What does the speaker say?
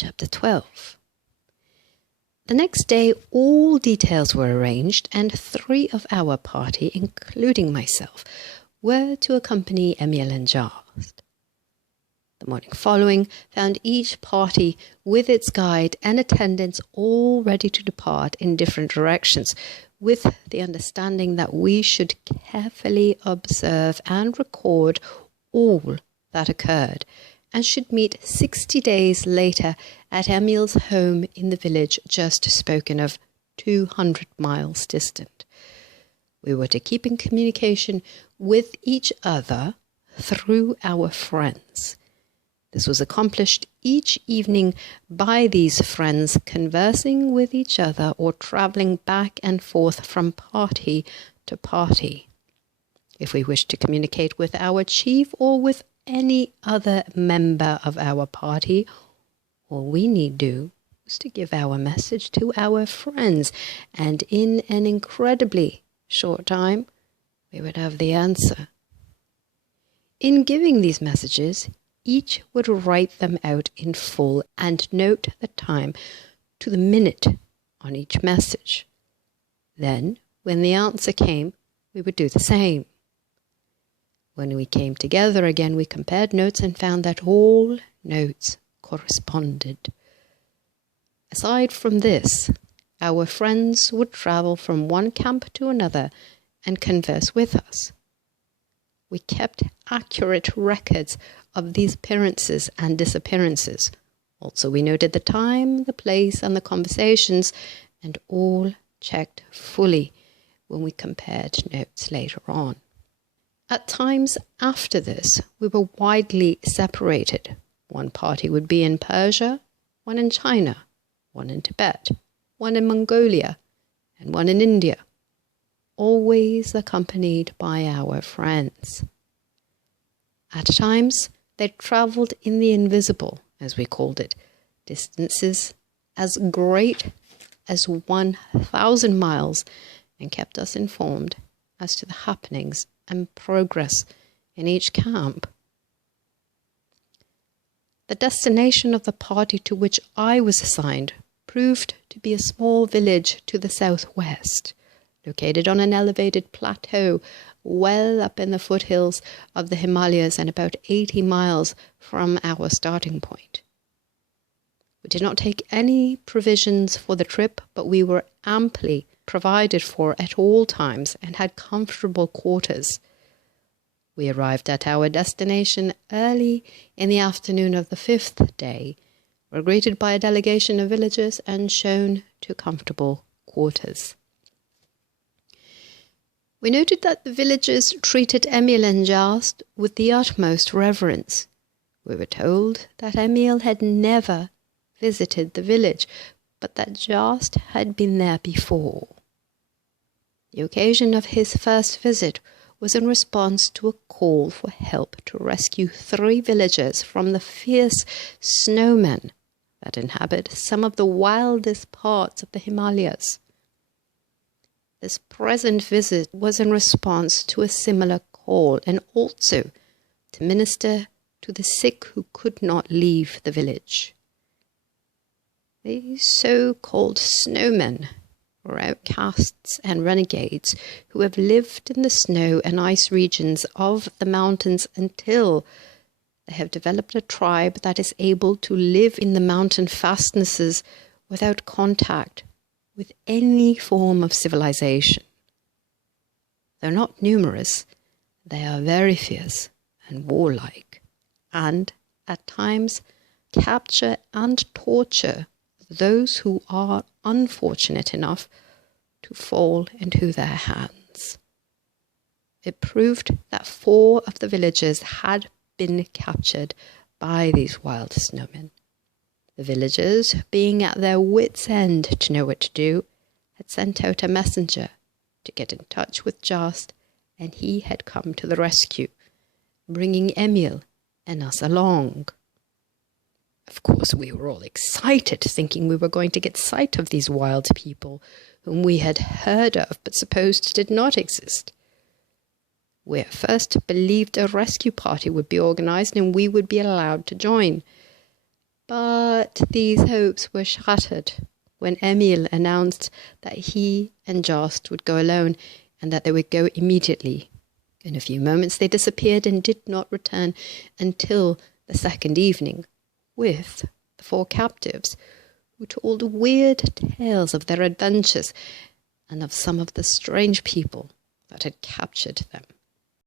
Chapter 12. The next day all details were arranged, and 3 of our party, including myself, were to accompany Emil and Jost. The morning following found each party with its guide and attendants all ready to depart in different directions, with the understanding that we should carefully observe and record all that occurred, and should meet 60 days later at Emil's home in the village just spoken of, 200 miles distant. We were to keep in communication with each other through our friends. This was accomplished each evening by these friends conversing with each other or travelling back and forth from party to party. If we wished to communicate with our chief or with any other member of our party, all we need do was to give our message to our friends, and in an incredibly short time we would have the answer. In giving these messages, each would write them out in full and note the time to the minute on each message. Then, when the answer came, we would do the same. When we came together again, we compared notes and found that all notes corresponded. Aside from this, our friends would travel from one camp to another and converse with us. We kept accurate records of these appearances and disappearances. Also, we noted the time, the place, and the conversations, and all checked fully when we compared notes later on. At times after this, we were widely separated. One party would be in Persia, one in China, one in Tibet, one in Mongolia, and one in India, always accompanied by our friends. At times, they travelled in the invisible, as we called it, distances as great as 1,000 miles, and kept us informed as to the happenings and progress in each camp. The destination of the party to which I was assigned proved to be a small village to the southwest, located on an elevated plateau well up in the foothills of the Himalayas and about 80 miles from our starting point. We did not take any provisions for the trip, but we were amply provided for at all times and had comfortable quarters. We arrived at our destination early in the afternoon of the 5th day, were greeted by a delegation of villagers and shown to comfortable quarters. We noted that the villagers treated Emil and Jost with the utmost reverence. We were told that Emil had never visited the village, but that Jost had been there before. The occasion of his first visit was in response to a call for help to rescue 3 villagers from the fierce snowmen that inhabit some of the wildest parts of the Himalayas. This present visit was in response to a similar call, and also to minister to the sick who could not leave the village. These so-called snowmen were outcasts and renegades who have lived in the snow and ice regions of the mountains until they have developed a tribe that is able to live in the mountain fastnesses without contact with any form of civilization. Though not numerous, they are very fierce and warlike, and at times capture and torture those who are unfortunate enough to fall into their hands. It proved that 4 of the villagers had been captured by these wild snowmen. The villagers, being at their wits' end to know what to do, had sent out a messenger to get in touch with Jost, and he had come to the rescue, bringing Emil and us along. Of course, we were all excited, thinking we were going to get sight of these wild people whom we had heard of but supposed did not exist. We at first believed a rescue party would be organized and we would be allowed to join. But these hopes were shattered when Emil announced that he and Jost would go alone and that they would go immediately. In a few moments they disappeared and did not return until the second evening with the 4 captives, who told weird tales of their adventures and of some of the strange people that had captured them.